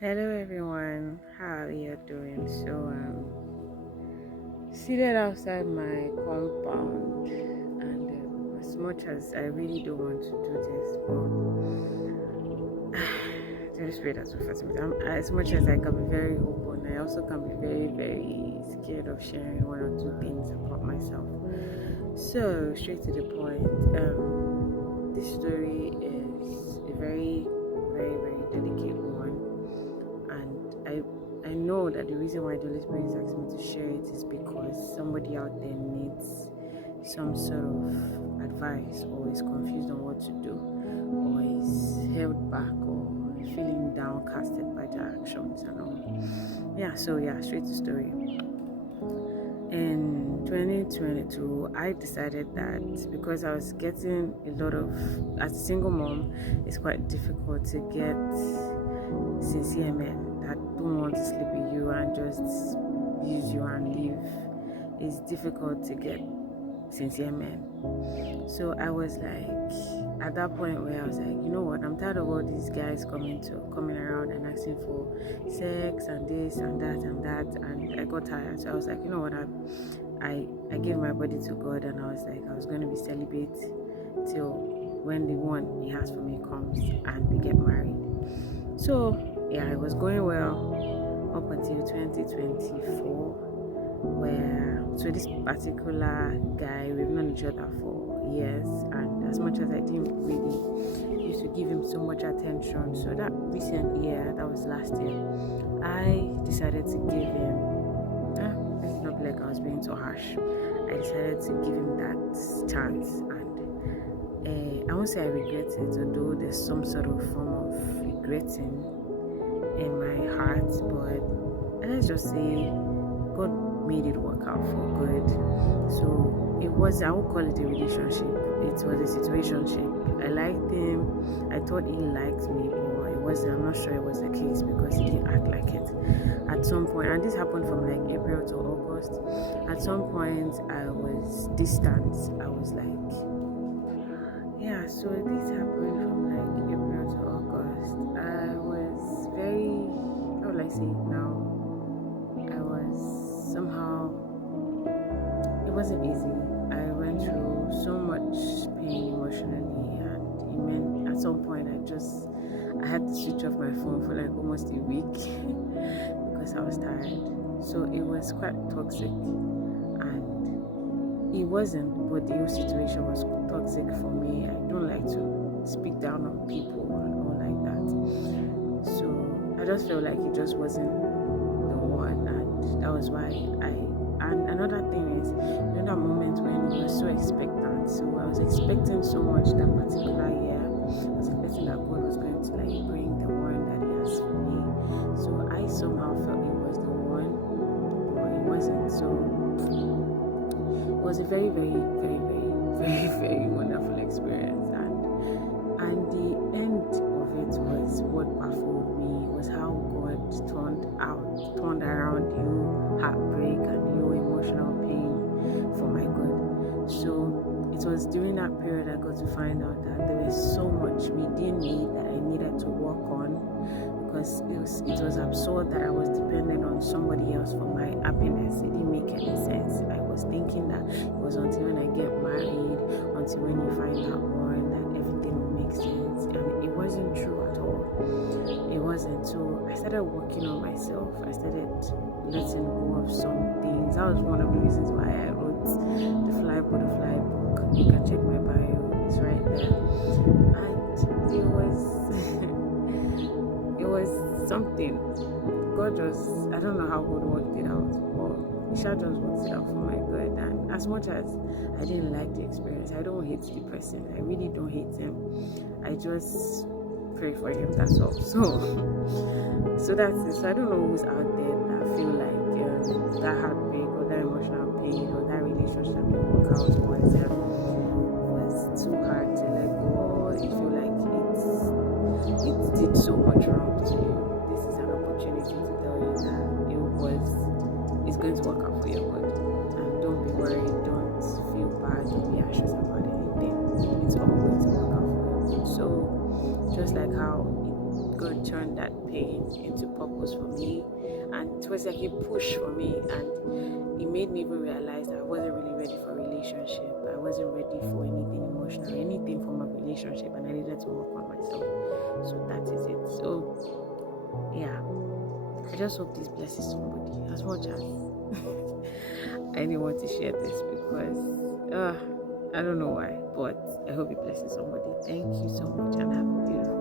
Hello everyone, how are you doing? Seated outside my compound, and as much as I really don't want to do this, but the Spirit has referred to me. As much as I can be very open, I also can be very, very scared of sharing one or two things about myself. So, straight to the point, this story is a very, very, very delicate one, and I know that the reason why the Holy Spirit is asking me to share it is because somebody out there needs some sort of advice, or is confused on what to do, or is held back, or feeling downcasted by their actions and all. Straight to story. In 2022, I decided that because I was getting a lot of, as a single mom, it's quite difficult to get sincere men that don't want to sleep with you and just use you and leave. It's difficult to get sincere men. So I was like, at that point where I was like, you know what, I'm tired of all these guys coming around and asking for sex and this and that, and I got tired. So I was like, you know what, I gave my body to God, and I was like, I was going to be celibate till when the one He has for me comes and we get married. So it was going well up until 2024, so this particular guy, we've known each other for years, and as much as I didn't really used to give him so much attention, so that recent year, that was last year, I decided to give him, it's not like I was being so harsh, I decided to give him that chance, and I won't say I regret it, although there's some sort of form of regretting in my heart, but let's just say God made it work out for good. So it was, I won't call it a relationship, it was a situationship. I liked him, I thought he liked me, but it wasn't. I'm not sure it was the case because he didn't act like it at some point, and this happened from like April to August. At some point I was distant. I was like, so this happened from like April to August. I was very, how will I say it now, I was somehow, it wasn't easy. I went through so much pain emotionally, and it meant at some point I had to switch off my phone for like almost a week because I was tired. So it was quite toxic, and it wasn't, but the whole situation was toxic for me. I don't like to speak down on people and all like that. So I just felt like it just wasn't the one, and that was why and another thing is, that moment when you were so expectant. So I was expecting so much that particular year. I was expecting that God was going to like bring the one that He has for me. So I somehow felt it was the one, but it wasn't. So it was a very, very, very, very, very, very wonderful experience, and the end of it was what baffled me, was how God turned around you heartbreak and you emotional pain for my good. So it was during that period I got to find out that there was so much within me that I needed to work on, because it was absurd that I was dependent on somebody else for my happiness. It didn't make any sense. I was thinking that it was until when I get married, until when you find out more, that everything will make sense, and it wasn't true at all. It wasn't. So I started working on myself. I started letting go of some things. That was one of the reasons why I wrote the Fly Butterfly book. You can check my bio, it's right there. And it was something. God I don't know how God worked it out, but He just worked it out for my good. And as much as I didn't like the experience, I don't hate the person. I really don't hate him. I just pray for him, that's all. So that's it. So I don't know who's out there that feel like that heartbreak or that emotional pain or that relationship didn't work out was too hard to let go, or you feel like it did so much wrong to you. This is an opportunity to tell you that it's going to work out for your good, and don't be worried, don't feel bad, don't be anxious about anything. It's all going to work out for you. So just like how God turned that pain into purpose for me, and it was like a push for me, and it made me even realize that I wasn't really ready for a relationship. I wasn't ready for anything emotional, anything from a relationship, and I needed to work on myself. So that is it. So yeah, I just hope this blesses somebody as much as I didn't want to share this because I don't know why, but I hope it blesses somebody. Thank you so much and have a beautiful